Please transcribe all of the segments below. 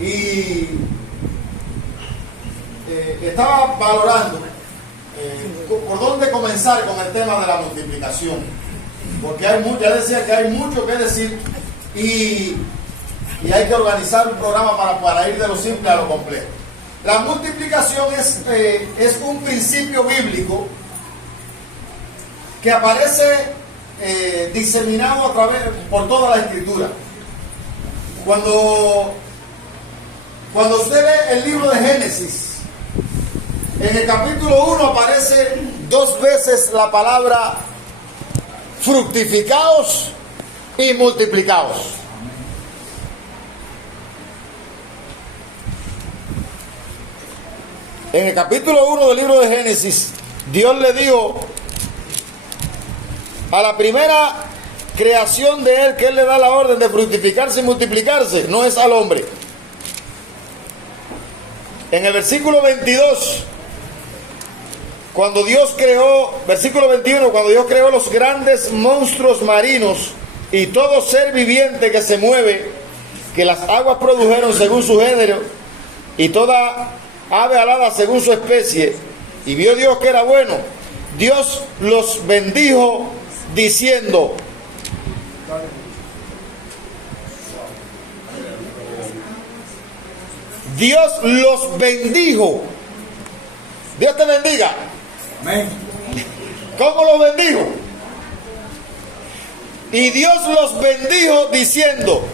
Y estaba valorando por dónde comenzar con el tema de la multiplicación, porque hay mucho, ya decía que hay mucho que decir y hay que organizar un programa para ir de lo simple a lo complejo. La multiplicación es un principio bíblico que aparece diseminado por toda la Escritura. Cuando usted lee el libro de Génesis, en el capítulo 1 aparece 2 veces la palabra fructificaos y multiplicaos. En el capítulo 1 del libro de Génesis, Dios le dijo a la primera creación de él, que él le da la orden de fructificarse y multiplicarse, no es al hombre. En el versículo 22, cuando Dios creó, versículo 21, cuando Dios creó los grandes monstruos marinos y todo ser viviente que se mueve, que las aguas produjeron según su género, y toda ave alada según su especie, y vio Dios que era bueno. Dios los bendijo diciendo: Dios los bendijo. Dios te bendiga. Amén. ¿Cómo los bendijo? Y Dios los bendijo diciendo: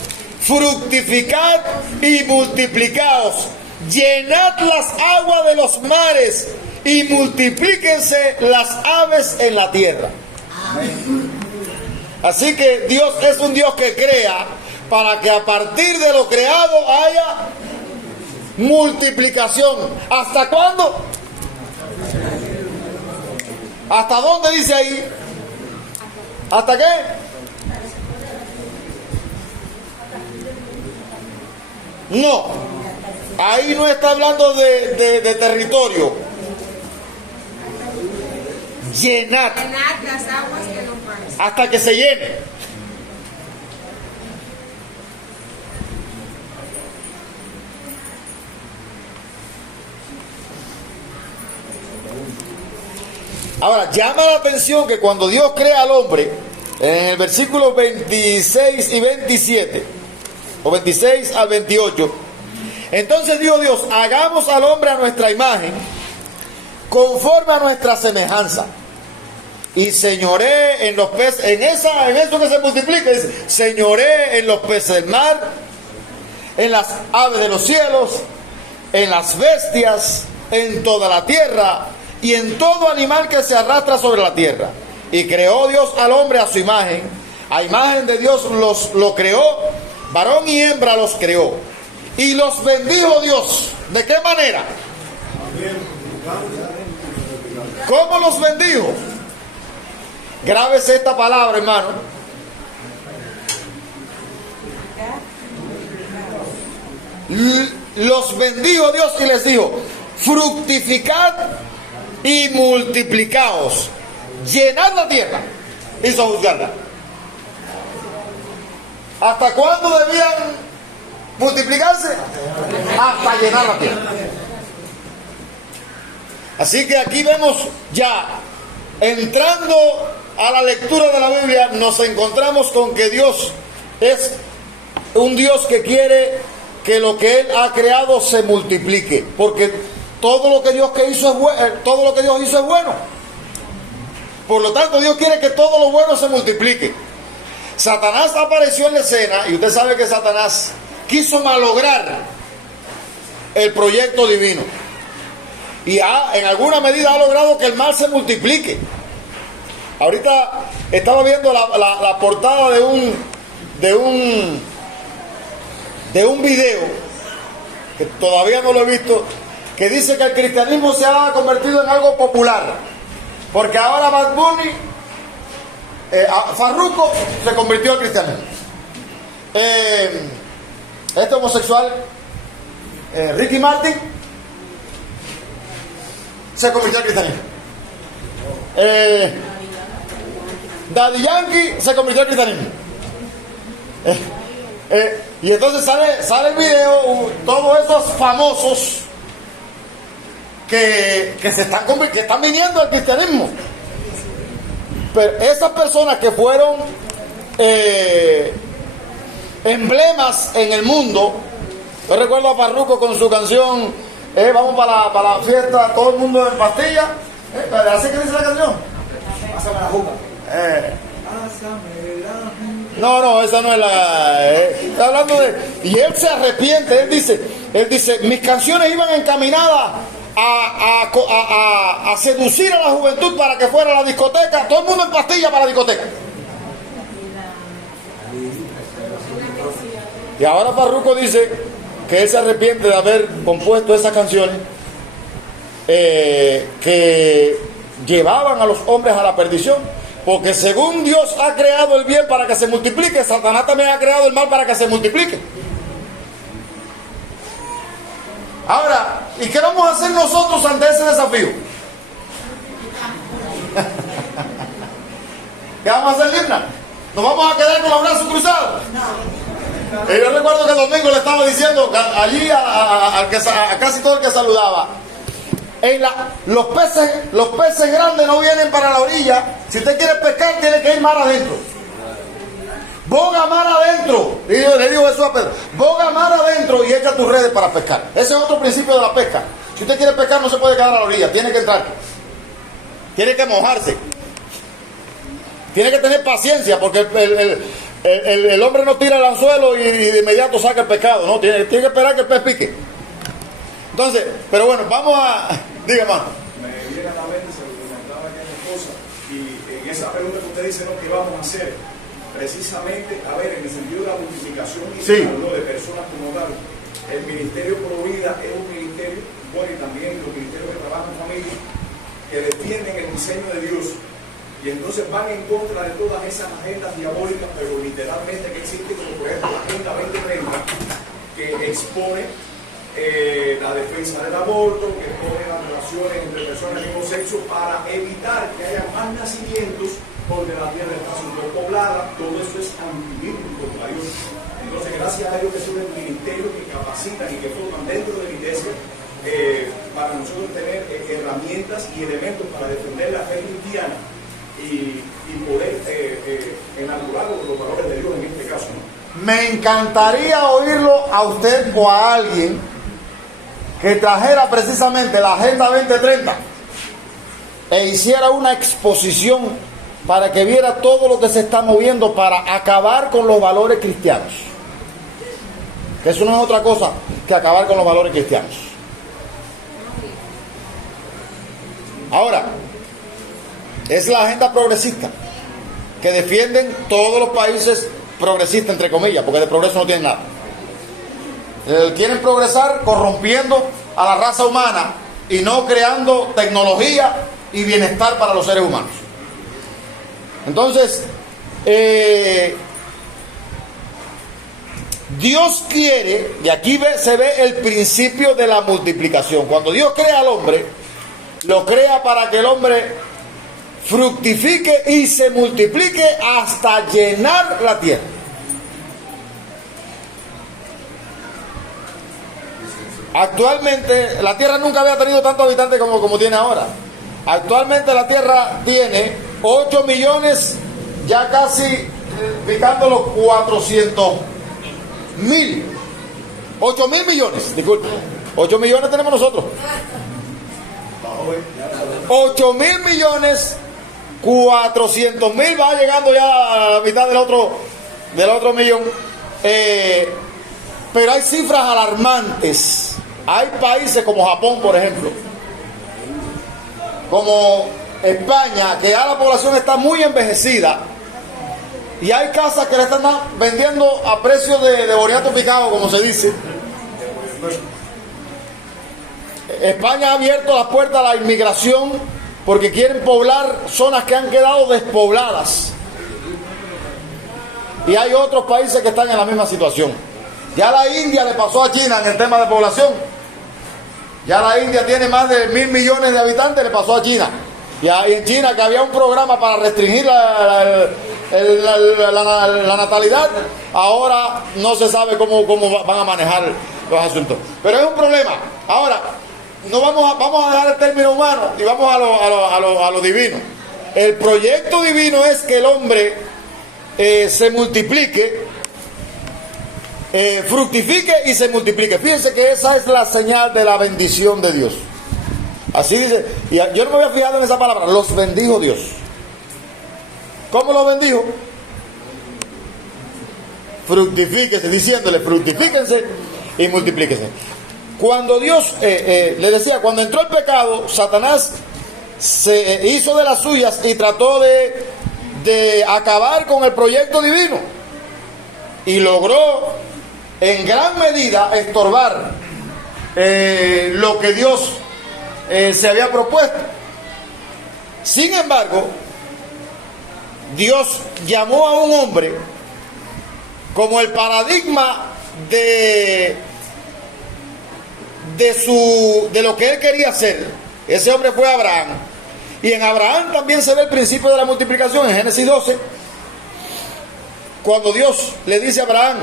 fructificad y multiplicaos, llenad las aguas de los mares y multiplíquense las aves en la tierra. Amén. Así que Dios es un Dios que crea para que a partir de lo creado haya multiplicación. ¿Hasta cuándo? ¿Hasta dónde dice ahí? ¿Hasta qué? No, ahí no está hablando de territorio. Llenad. Llenad las aguas de los mares. Hasta que se llene. Ahora, llama la atención que cuando Dios crea al hombre, en el versículo 26 y 27, o 26 al 28, entonces dijo Dios: hagamos al hombre a nuestra imagen, conforme a nuestra semejanza, y señoré en los peces, en eso que se multiplica, dice: señoré en los peces del mar, en las aves de los cielos, en las bestias, en toda la tierra, y en todo animal que se arrastra sobre la tierra. Y creó Dios al hombre a su imagen, a imagen de Dios lo creó, varón y hembra los creó. Y los bendijo Dios. ¿De qué manera? ¿Cómo los bendijo? Grábese esta palabra, hermano. Los bendijo Dios y les dijo: fructificad y multiplicaos, llenad la tierra y sojuzgadla. ¿Hasta cuándo debían multiplicarse? Hasta llenar la tierra. Así que aquí vemos ya, entrando a la lectura de la Biblia, nos encontramos con que Dios es un Dios que quiere que lo que Él ha creado se multiplique, porque todo lo que Dios hizo es bueno. Por lo tanto, Dios quiere que todo lo bueno se multiplique. Satanás apareció en la escena, y usted sabe que Satanás quiso malograr el proyecto divino, y en alguna medida ha logrado que el mal se multiplique. Ahorita estaba viendo la portada de un video que todavía no lo he visto, que dice que el cristianismo se ha convertido en algo popular, porque ahora Bad Bunny, Farruko se convirtió al cristianismo, este homosexual Ricky Martin se convirtió al cristianismo, Daddy Yankee se convirtió al cristianismo, Y entonces sale el video, todos esos famosos que están viniendo al cristianismo. Pero esas personas que fueron emblemas en el mundo, yo recuerdo a Farruko con su canción vamos para la fiesta, todo el mundo en pastilla. ¿Así que dice la canción? Pásame la juca. No, esa no es la. Está hablando de. Y él se arrepiente, él dice, mis canciones iban encaminadas a seducir a la juventud para que fuera a la discoteca, todo el mundo en pastilla para la discoteca. Y ahora Farruko dice que él se arrepiente de haber compuesto esas canciones que llevaban a los hombres a la perdición, porque según Dios ha creado el bien para que se multiplique, Satanás también ha creado el mal para que se multiplique. Ahora, ¿y qué vamos a hacer nosotros ante ese desafío? ¿Qué vamos a hacer, Libna? ¿Nos vamos a quedar con los brazos cruzados? Y yo recuerdo que el domingo le estaba diciendo allí a casi todo el que saludaba, los peces grandes no vienen para la orilla. Si usted quiere pescar, tiene que ir mar adentro. Boga mar adentro. Le digo eso a Pedro. Boga mar adentro y echa tus redes para pescar. Ese es otro principio de la pesca. Si usted quiere pescar, no se puede quedar a la orilla. Tiene que entrar. Tiene que mojarse. Tiene que tener paciencia, porque el hombre no tira el anzuelo y de inmediato saca el pescado. No, tiene que esperar que el pez pique. Entonces, pero bueno, vamos a... Diga, hermano. Me viene a la mente, se lo comentaba aquí a mi esposa, y en esa pregunta que usted dice, ¿no? ¿Qué vamos a hacer? Precisamente, a ver, en el sentido de la multiplicación inicial, ¿no? De personas como tal, el Ministerio Pro Vida es un ministerio, bueno, y también los ministerios de trabajo en familia, que defienden el diseño de Dios, y entonces van en contra de todas esas agendas diabólicas, pero literalmente que existen, como por ejemplo la Agenda 2030, que expone la defensa del aborto, que expone las relaciones entre personas del mismo sexo para evitar que haya más nacimientos porque la tierra está superpoblada. Todo eso es antibíblico para Dios. Entonces, gracias a Dios que son ministerios que capacitan y que forman dentro de la iglesia para nosotros tener herramientas y elementos para defender la fe cristiana y poder enamorarlo con los valores de Dios en este caso, ¿no? Me encantaría oírlo a usted o a alguien que trajera precisamente la Agenda 2030 e hiciera una exposición para que viera todo lo que se está moviendo para acabar con los valores cristianos. Que eso no es otra cosa que acabar con los valores cristianos. Ahora, es la agenda progresista que defienden todos los países progresistas, entre comillas, porque de progreso no tienen nada. Quieren progresar corrompiendo a la raza humana y no creando tecnología y bienestar para los seres humanos. Entonces, Dios quiere, y aquí se ve el principio de la multiplicación. Cuando Dios crea al hombre, lo crea para que el hombre fructifique y se multiplique hasta llenar la tierra. Actualmente la tierra nunca había tenido tantos habitantes como tiene ahora. Actualmente la tierra tiene 8 millones, ya casi picando los 400.000. 8.000 millones, disculpe. 8 millones tenemos nosotros. 8.000 millones, 400.000 va llegando ya a la mitad del otro millón. Pero hay cifras alarmantes. Hay países como Japón, por ejemplo, como España, que ya la población está muy envejecida y hay casas que le están vendiendo a precio de boniato picado, como se dice. España ha abierto las puertas a la inmigración porque quieren poblar zonas que han quedado despobladas, y hay otros países que están en la misma situación. Ya la India le pasó a China en el tema de población. Ya la India tiene más de 1.000 millones de habitantes, le pasó a China. Y en China, que había un programa para restringir la natalidad, ahora no se sabe cómo van a manejar los asuntos. Pero es un problema. Ahora, no vamos a dejar el término humano y vamos a lo divino. El proyecto divino es que el hombre se multiplique, fructifique y se multiplique. Fíjense que esa es la señal de la bendición de Dios. Así dice, y yo no me había fijado en esa palabra, los bendijo Dios. ¿Cómo los bendijo? Fructifíquese, diciéndole, fructifíquense y multiplíquense. Cuando Dios, le decía, cuando entró el pecado, Satanás se hizo de las suyas y trató de acabar con el proyecto divino. Y logró en gran medida estorbar lo que Dios se había propuesto. Sin embargo, Dios llamó a un hombre como el paradigma de lo que él quería hacer. Ese hombre fue Abraham. Y en Abraham también se ve el principio de la multiplicación en Génesis 12, cuando Dios le dice a Abraham: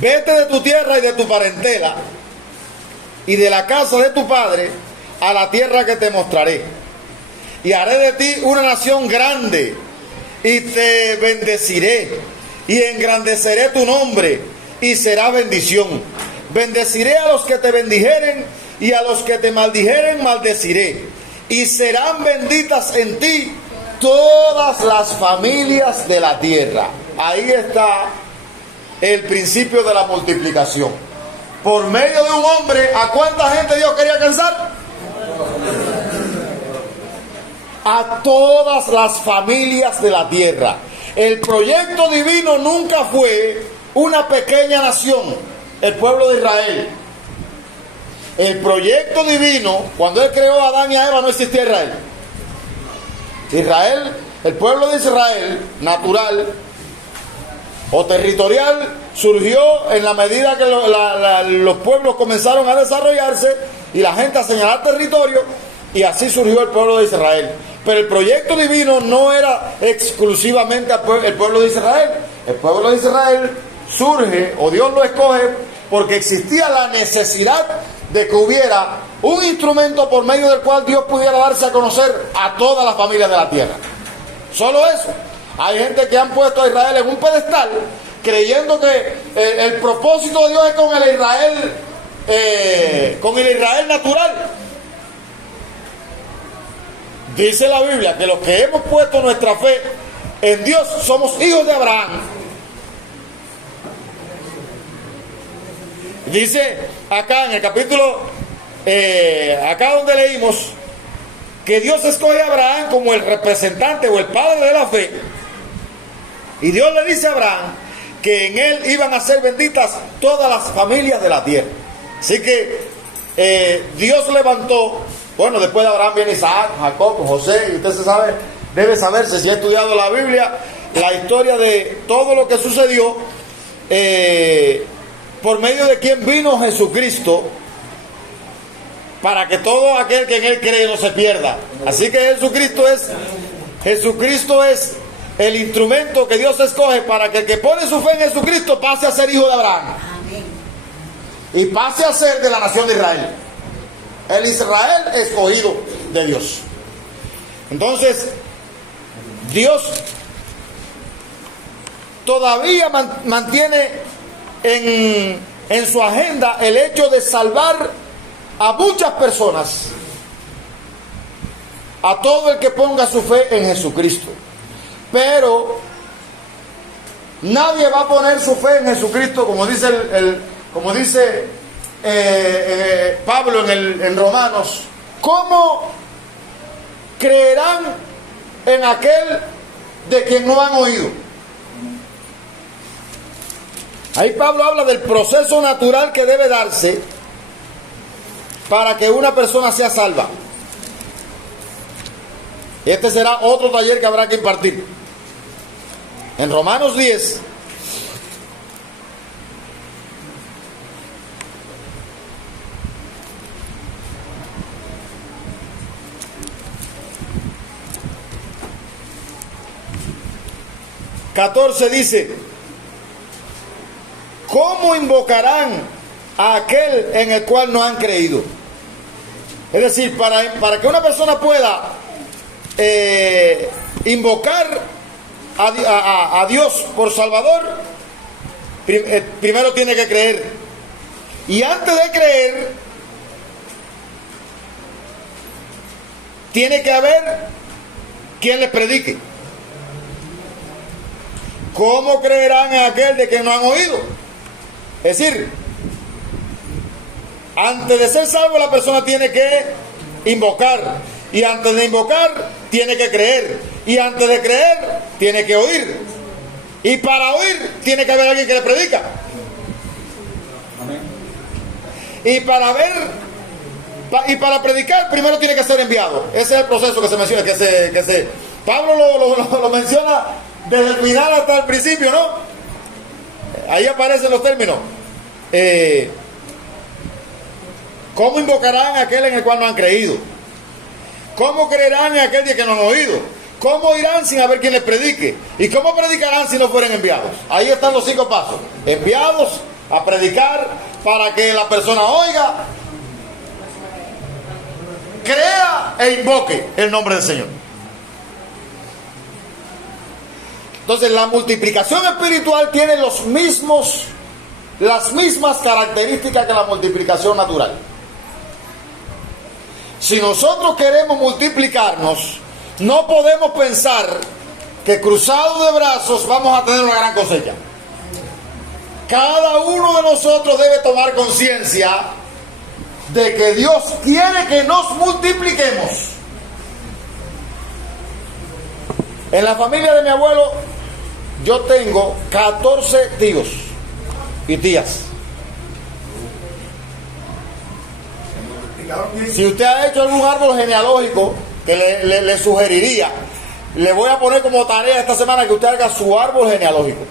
vete de tu tierra y de tu parentela y de la casa de tu padre a la tierra que te mostraré, y haré de ti una nación grande, y te bendeciré, y engrandeceré tu nombre, y será bendición. Bendeciré a los que te bendijeren, y a los que te maldijeren maldeciré, y serán benditas en ti todas las familias de la tierra. Ahí está el principio de la multiplicación. Por medio de un hombre, ¿a cuánta gente Dios quería alcanzar? A todas las familias de la tierra. El proyecto divino nunca fue una pequeña nación, el pueblo de Israel. El proyecto divino, cuando Él creó a Adán y a Eva, no existía Israel. Israel, el pueblo de Israel, natural o territorial, surgió en la medida que los pueblos comenzaron a desarrollarse y la gente a señalar territorio, y así surgió el pueblo de Israel. Pero el proyecto divino no era exclusivamente el pueblo de Israel. El pueblo de Israel surge, o Dios lo escoge, porque existía la necesidad de que hubiera un instrumento por medio del cual Dios pudiera darse a conocer a todas las familias de la tierra. Solo eso. Hay gente que han puesto a Israel en un pedestal, creyendo que el propósito de Dios es con el Israel natural. Dice la Biblia que los que hemos puesto nuestra fe en Dios somos hijos de Abraham. Dice acá en el capítulo, acá donde leímos, que Dios escoge a Abraham como el representante o el padre de la fe. Y Dios le dice a Abraham que en él iban a ser benditas todas las familias de la tierra. Así que Dios levantó, bueno, después de Abraham viene Isaac, Jacob, José, y usted debe saberse, si ha estudiado la Biblia, la historia de todo lo que sucedió, por medio de quien vino Jesucristo, para que todo aquel que en él cree no se pierda. Así que Jesucristo es el instrumento que Dios escoge para que el que pone su fe en Jesucristo pase a ser hijo de Abraham. Amén. Y pase a ser de la nación de Israel. El Israel escogido de Dios. Entonces, Dios todavía mantiene en su agenda el hecho de salvar a muchas personas, a todo el que ponga su fe en Jesucristo. Pero nadie va a poner su fe en Jesucristo, como dice Pablo en Romanos. ¿Cómo creerán en aquel de quien no han oído? Ahí Pablo habla del proceso natural que debe darse para que una persona sea salva. Este será otro taller que habrá que impartir. En Romanos 10, 14 dice: ¿cómo invocarán a aquel en el cual no han creído? Es decir, para que una persona pueda invocar a Dios por Salvador, primero tiene que creer. Y antes de creer, tiene que haber quien les predique. ¿Cómo creerán en aquel de que no han oído? Es decir, antes de ser salvo la persona tiene que invocar. Y antes de invocar tiene que creer. Y antes de creer tiene que oír. Y para oír tiene que haber alguien que le predica. Y para predicar primero tiene que ser enviado. Ese es el proceso que se menciona, Pablo lo menciona desde el final hasta el principio, ¿no? Ahí aparecen los términos. ¿Cómo invocarán a aquel en el cual no han creído? ¿Cómo creerán en aquel de que no han oído? ¿Cómo irán sin haber quien les predique? ¿Y cómo predicarán si no fueren enviados? Ahí están los 5 pasos. Enviados a predicar para que la persona oiga, crea e invoque el nombre del Señor. Entonces la multiplicación espiritual tiene las mismas características que la multiplicación natural. Si nosotros queremos multiplicarnos, no podemos pensar que cruzados de brazos vamos a tener una gran cosecha. Cada uno de nosotros debe tomar conciencia de que Dios quiere que nos multipliquemos. En la familia de mi abuelo yo tengo 14 tíos y tías. Si usted ha hecho algún árbol genealógico, que le sugeriría, le voy a poner como tarea esta semana que usted haga su árbol genealógico.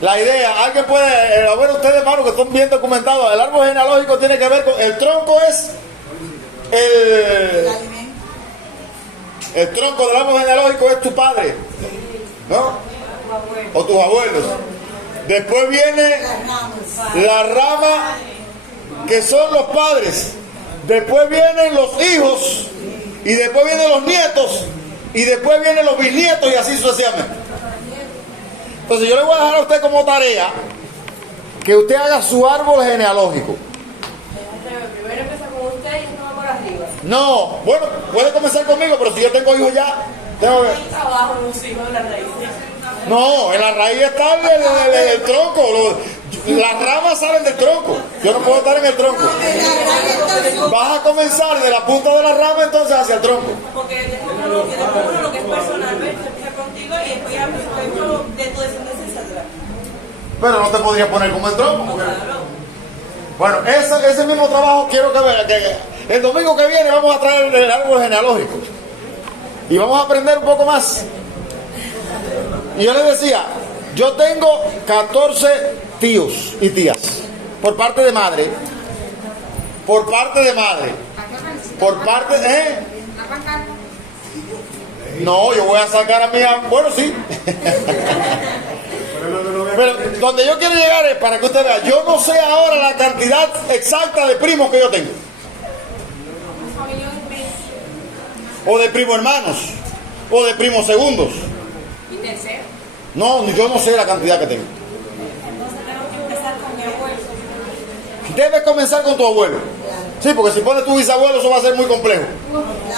La idea, alguien puede, a ver ustedes hermanos que están bien documentados, el árbol genealógico tiene que ver con, el tronco es el tronco del árbol genealógico es tu padre, ¿no? O tus abuelos. Después viene la rama que son los padres. Después vienen los hijos. Y después vienen los nietos. Y después vienen los bisnietos y así sucesivamente. Entonces yo le voy a dejar a usted como tarea que usted haga su árbol genealógico. Primero empieza con usted y no va por arriba. No, bueno, puede comenzar conmigo, pero si yo tengo hijos ya, tengo que... Hay trabajo en los hijos de la raíz. No, en la raíz está el tronco. Las ramas salen del tronco. Yo no puedo estar en el tronco. Vas a comenzar de la punta de la rama entonces hacia el tronco. Porque después uno lo que es personal, ¿ves? Empieza contigo y después ya de tu descendencia saldrá. Pero no te podrías poner como el tronco. Porque... Bueno, ese mismo trabajo quiero que vean. Que el domingo que viene vamos a traer el árbol genealógico. Y vamos a aprender un poco más. Y yo les decía, yo tengo 14 tíos y tías, por parte de madre, por parte de... No, yo voy a sacar a mi... Bueno, sí. Pero donde yo quiero llegar es para que usted vea, yo no sé ahora la cantidad exacta de primos que yo tengo. O de primos hermanos, o de primos segundos. ¿Y tercero? No, yo no sé la cantidad que tengo. Entonces tenemos que empezar con mi abuelo. Debes comenzar con tu abuelo. Sí, porque si pones tu bisabuelo eso va a ser muy complejo.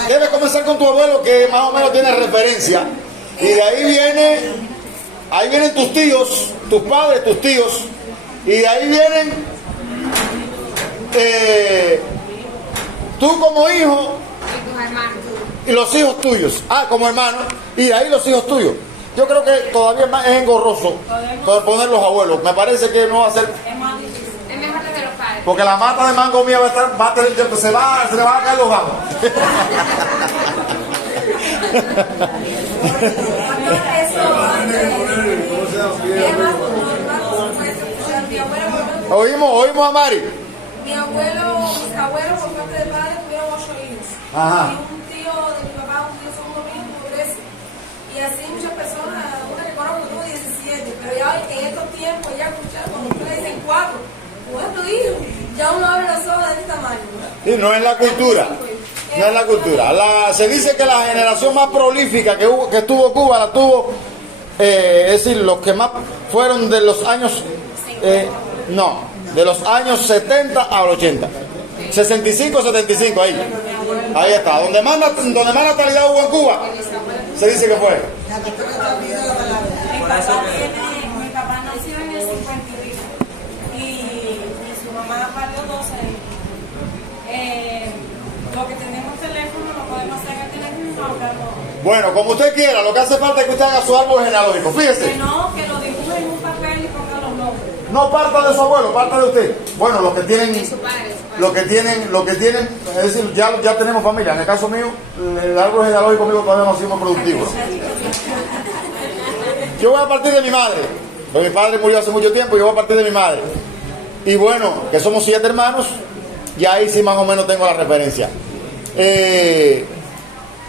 Debes comenzar con tu abuelo que más o menos tiene referencia. Y de ahí vienen tus tíos, tus padres, tus tíos. Y de ahí vienen tú como hijo Y tus hermanos. y los hijos tuyos. Como hermano. Y de ahí los hijos tuyos. Yo creo que todavía es engorroso poner los abuelos. Me parece que no va a ser... Es más difícil. Es mejor desde los padres. Porque la mata de mango mía va a estar, se le van a caer los gamos. Oímos a Mari. Mi abuelo, mis abuelos por parte de padre tuvieron 8 hijos. Ajá. Y un tío de mi papá, un tío segundo mismo, 13. Y así muchas personas, una que conozco tuvo 17, pero ya en estos tiempos, ya escuchar, cuando usted le dicen 4, 4 hijos, ya uno abre los ojos de este tamaño. Sí, no es la cultura. No es la cultura. Se dice que la generación más prolífica que tuvo Cuba la tuvo, es decir, los que más fueron de los años, de los años 70 al 80. 65, 75, ahí. Ahí está. Donde más natalidad hubo en Cuba, se dice que fue. Mi papá nació en el 51 y su mamá parió 12 hijos. Lo que tenemos teléfono lo podemos hacer en el teléfono, no. Bueno, como usted quiera, lo que hace falta es que usted haga su árbol genealógico. Fíjese. Que no, que lo dibuje en un papel y ponga los nombres. No parta de su abuelo, parta de usted. Bueno, los que tienen, es decir, ya tenemos familia. En el caso mío, el árbol genealógico mío todavía no ha sido productivo. Yo voy a partir de mi madre, porque mi padre murió hace mucho tiempo y yo voy a partir de mi madre. Y bueno, que somos 7 hermanos, ya ahí sí más o menos tengo la referencia.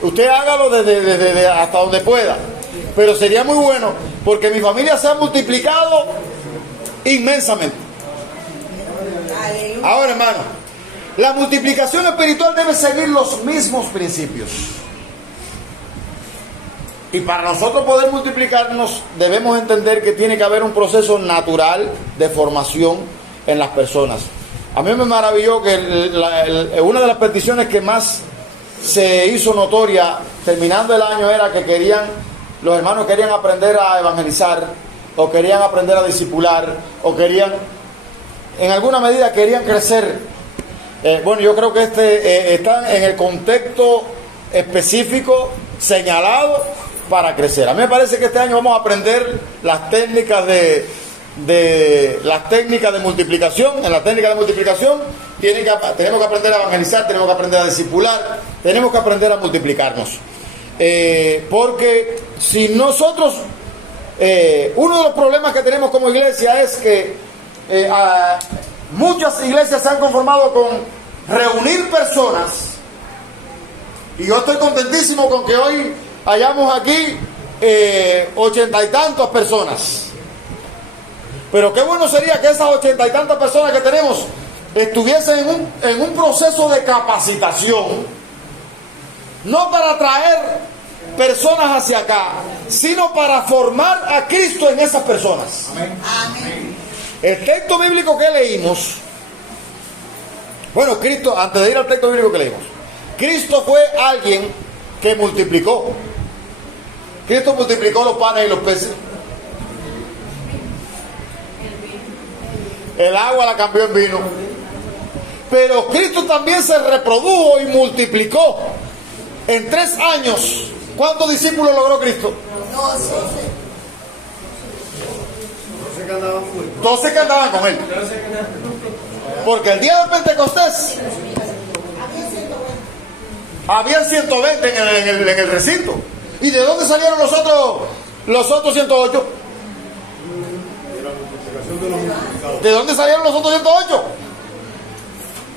Usted hágalo desde hasta donde pueda, pero sería muy bueno porque mi familia se ha multiplicado inmensamente. Ahora, hermano, la multiplicación espiritual debe seguir los mismos principios. Y para nosotros poder multiplicarnos debemos entender que tiene que haber un proceso natural de formación en las personas. A mí me maravilló que una de las peticiones que más se hizo notoria terminando el año era que los hermanos querían aprender a evangelizar, o querían aprender a discipular, o en alguna medida querían crecer. Bueno, yo creo que está en el contexto específico señalado para crecer. A mí me parece que este año vamos a aprender las técnicas de multiplicación. En las técnicas de multiplicación tenemos que aprender a evangelizar, tenemos que aprender a discipular, tenemos que aprender a multiplicarnos. Porque si nosotros, uno de los problemas que tenemos como iglesia es que muchas iglesias se han conformado con reunir personas, y yo estoy contentísimo con que hoy hayamos aquí 80 y tantas personas. Pero qué bueno sería que esas 80 y tantas personas que tenemos estuviesen en un proceso de capacitación, no para traer personas hacia acá, sino para formar a Cristo en esas personas. Amén. El texto bíblico que leímos, bueno, Cristo, antes de ir al texto bíblico que leímos, Cristo fue alguien que multiplicó. Cristo multiplicó los panes y los peces. El agua la cambió en vino. Pero Cristo también se reprodujo y multiplicó. En 3 años, ¿cuántos discípulos logró Cristo? 12 que andaban con él. Porque el día de Pentecostés habían 120 en el recinto. ¿Y de dónde salieron los otros 108? ¿De dónde salieron los otros 108?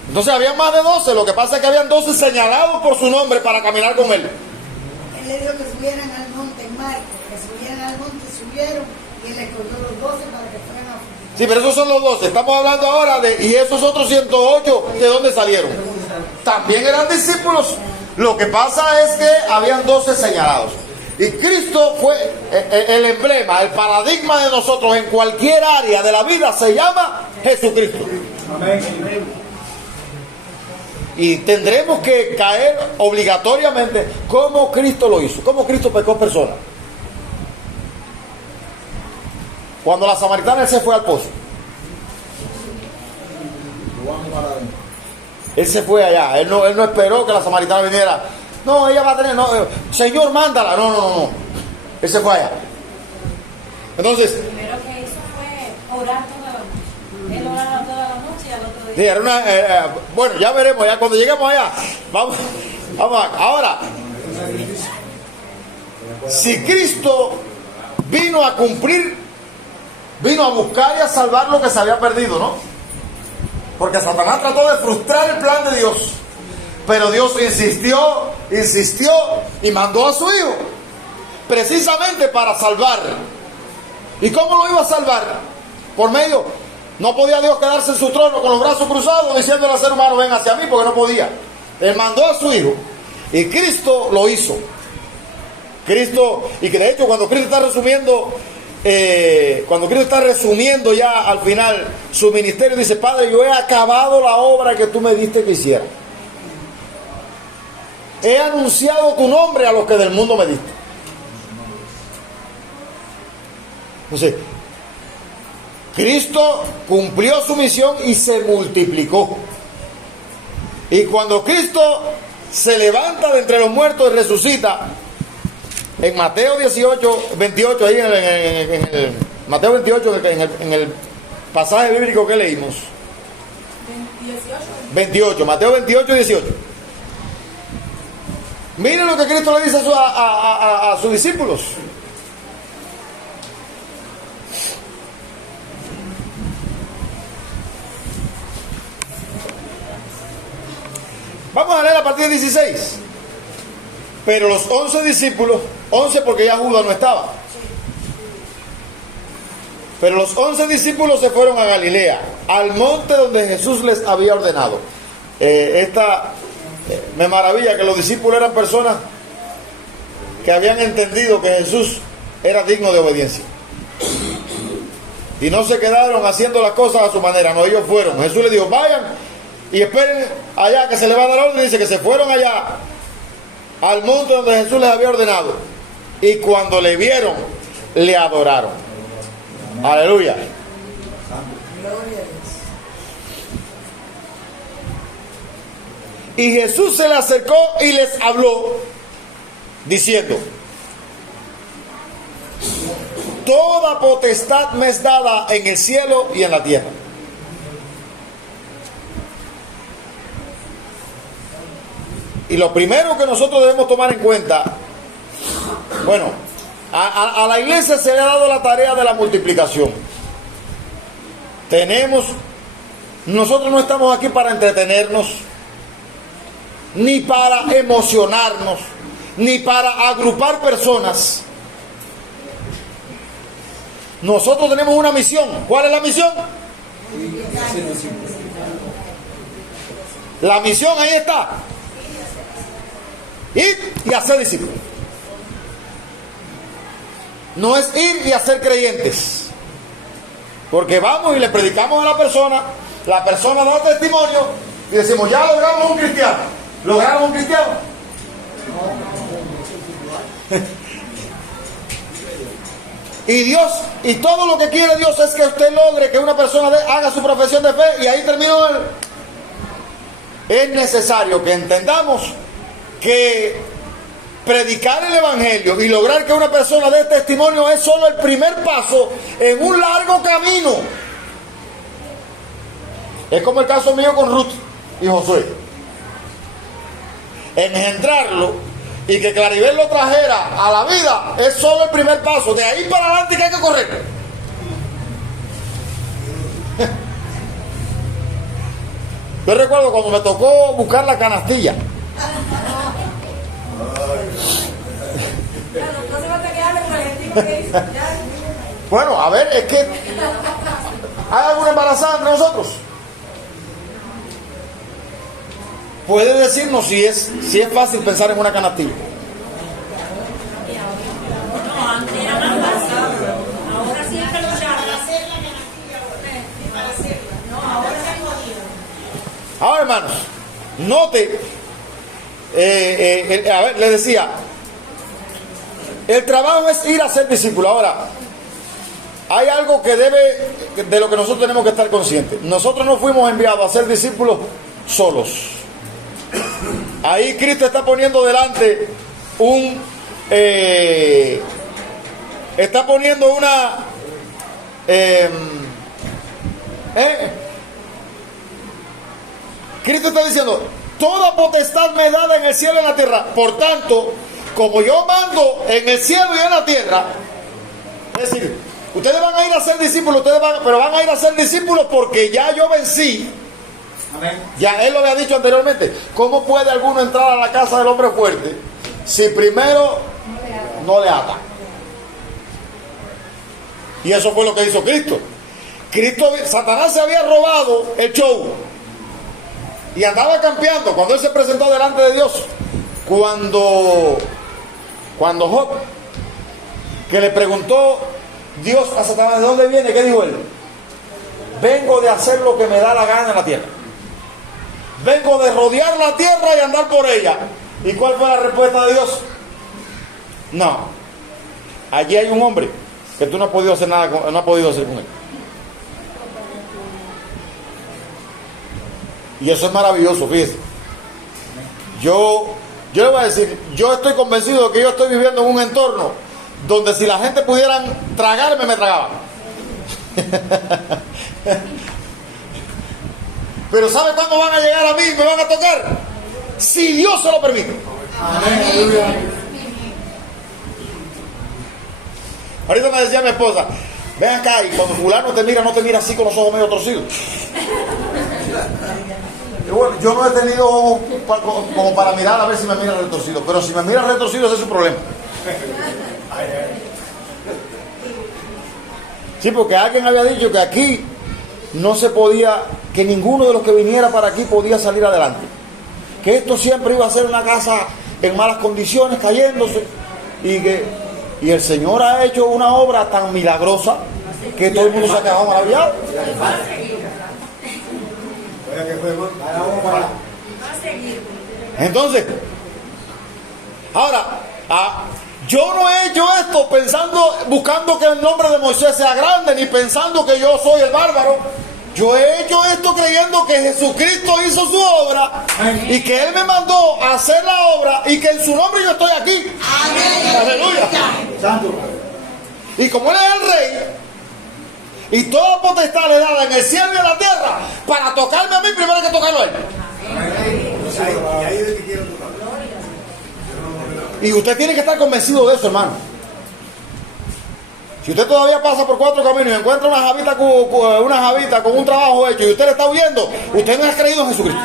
Entonces había más de 12. Lo que pasa es que habían 12 señalados por su nombre para caminar con él. Él le dijo que subieran al monte en Marcos, que subieran al monte, subieron, y él escogió los 12 para que fueran a... Sí, pero esos son los 12. Estamos hablando ahora y esos otros 108, ¿de dónde salieron? También eran discípulos. Lo que pasa es que habían 12 señalados. Y Cristo fue el emblema, el paradigma de nosotros en cualquier área de la vida se llama Jesucristo. Amén. Y tendremos que caer obligatoriamente como Cristo lo hizo, como Cristo pecó personas. Cuando la samaritana él se fue al pozo, él se fue allá, él no esperó que la samaritana viniera. No, ella va a tener, Señor, mándala. No. Él se fue allá. Entonces, Lo primero que hizo fue orar toda la noche. Él oraba toda la noche y al otro día. sí, era bueno, ya veremos, ya cuando lleguemos allá. Vamos ahora. Si Cristo vino a cumplir, vino a buscar y a salvar lo que se había perdido, ¿no? Porque Satanás trató de frustrar el plan de Dios. Pero Dios insistió y mandó a su hijo. precisamente para salvar. ¿Y cómo lo iba a salvar? Por medio, no podía Dios quedarse en su trono con los brazos cruzados diciéndole al ser humano, ven hacia mí, porque no podía. Él mandó a su Hijo y Cristo lo hizo. Cristo, y que de hecho cuando Cristo está resumiendo ya al final su ministerio, dice, Padre, yo he acabado la obra que tú me diste que hiciera. He anunciado tu nombre a los que del mundo me diste. Entonces, Cristo cumplió su misión y se multiplicó. Y cuando Cristo se levanta de entre los muertos y resucita, en Mateo 28, ahí en el Mateo 28, en el pasaje bíblico que leímos. 28, Mateo 28 y 18. Miren lo que Cristo le dice a sus discípulos. Vamos a leer a partir de 16. Pero los 11 discípulos, 11 porque ya Judas no estaba. Pero los 11 discípulos se fueron a Galilea, al monte donde Jesús les había ordenado. Me maravilla que los discípulos eran personas que habían entendido que Jesús era digno de obediencia. Y no se quedaron haciendo las cosas a su manera, no, ellos fueron. Jesús les dijo, vayan y esperen allá que se les va a dar orden. Dice que se fueron allá al monte donde Jesús les había ordenado. Y cuando le vieron, le adoraron. Aleluya. Y Jesús se le acercó y les habló, diciendo, toda potestad me es dada en el cielo y en la tierra. Y lo primero que nosotros debemos tomar en cuenta, bueno, a la iglesia se le ha dado la tarea de la multiplicación. Nosotros no estamos aquí para entretenernos, ni para emocionarnos, ni para agrupar personas. Nosotros tenemos una misión. ¿Cuál es la misión? La misión ahí está. Ir y hacer discípulos. No es ir y hacer creyentes. Porque vamos y le predicamos a la persona da testimonio y decimos, ya logramos un cristiano. ¿Lograron un cristiano? Y Dios, y todo lo que quiere Dios es que usted logre que una persona haga su profesión de fe, y ahí terminó él. Es necesario que entendamos que predicar el evangelio y lograr que una persona dé testimonio es solo el primer paso en un largo camino. Es como el caso mío con Ruth y Josué. Engendrarlo y que Claribel lo trajera a la vida es solo el primer paso. De ahí para adelante que hay que correr. Yo recuerdo cuando me tocó buscar la canastilla. Bueno, a ver, es que ¿hay alguna embarazada entre nosotros? ¿Puede decirnos si es fácil pensar en una canastilla? No, antes era más fácil. Ahora siempre lo llaman. No, ahora se ha jodido. Ahora, hermanos, note, a ver, le decía, el trabajo es ir a ser discípulo. Ahora, hay algo de lo que nosotros tenemos que estar conscientes. Nosotros no fuimos enviados a ser discípulos solos. Ahí Cristo está poniendo delante está poniendo una Cristo está diciendo, toda potestad me es dada en el cielo y en la tierra. Por tanto, como yo mando en el cielo y en la tierra, es decir, ustedes van a ir a ser discípulos, pero van a ir a ser discípulos porque ya yo vencí. Amén. Ya él lo había dicho anteriormente. ¿Cómo puede alguno entrar a la casa del hombre fuerte si primero no le ata. Y eso fue lo que hizo Cristo. Satanás se había robado el show y andaba campeando cuando él se presentó delante de Dios. Cuando Job, que le preguntó Dios a Satanás, ¿de dónde viene? ¿Qué dijo él? Vengo de hacer lo que me da la gana en la tierra. Vengo de rodear la tierra y andar por ella. ¿Y cuál fue la respuesta de Dios? No. Allí hay un hombre que tú no has podido hacer nada con, no has podido hacer con él. Y eso es maravilloso, fíjese. Yo le voy a decir, yo estoy convencido de que yo estoy viviendo en un entorno donde si la gente pudieran tragarme, me tragaban. Pero ¿sabe cuándo van a llegar a mí y me van a tocar? Si Dios se lo permite. Amén. Ahorita me decía mi esposa, ven acá, y cuando fulano te mira, no te mira así con los ojos medio torcidos. Y bueno, yo no he tenido ojos como para mirar a ver si me mira retorcido, pero si me mira retorcido ese es su problema. Sí, porque alguien había dicho que aquí no se podía, que ninguno de los que viniera para aquí podía salir adelante. Que esto siempre iba a ser una casa en malas condiciones, cayéndose. Y el Señor ha hecho una obra tan milagrosa que todo el mundo se ha quedado maravillado. Entonces, ahora, yo no he hecho esto buscando que el nombre de Moisés sea grande, ni pensando que yo soy el bárbaro. Yo he hecho esto creyendo que Jesucristo hizo su obra y que Él me mandó a hacer la obra y que en su nombre yo estoy aquí. Amén. Aleluya. Santo. Y como Él es el Rey y toda potestad le dada en el cielo y en la tierra, para tocarme a mí primero hay que tocarlo a Él. Y usted tiene que estar convencido de eso, hermano. Si usted todavía pasa por 4 caminos y encuentra una javita con un trabajo hecho y usted le está huyendo, usted no ha creído en Jesucristo.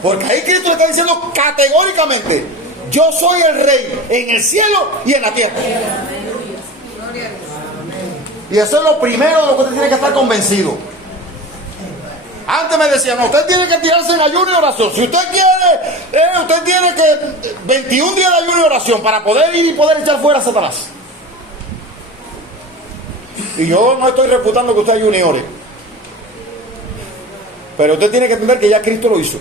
Porque ahí Cristo le está diciendo categóricamente, yo soy el Rey en el cielo y en la tierra. Y eso es lo primero de lo que usted tiene que estar convencido. Antes me decían, no, usted tiene que tirarse en ayuno y oración. Si usted quiere, usted tiene que 21 días de ayuno y oración para poder ir y poder echar fuera a Satanás. Y yo no estoy reputando que usted ayune y ore. Pero usted tiene que entender que ya Cristo lo hizo.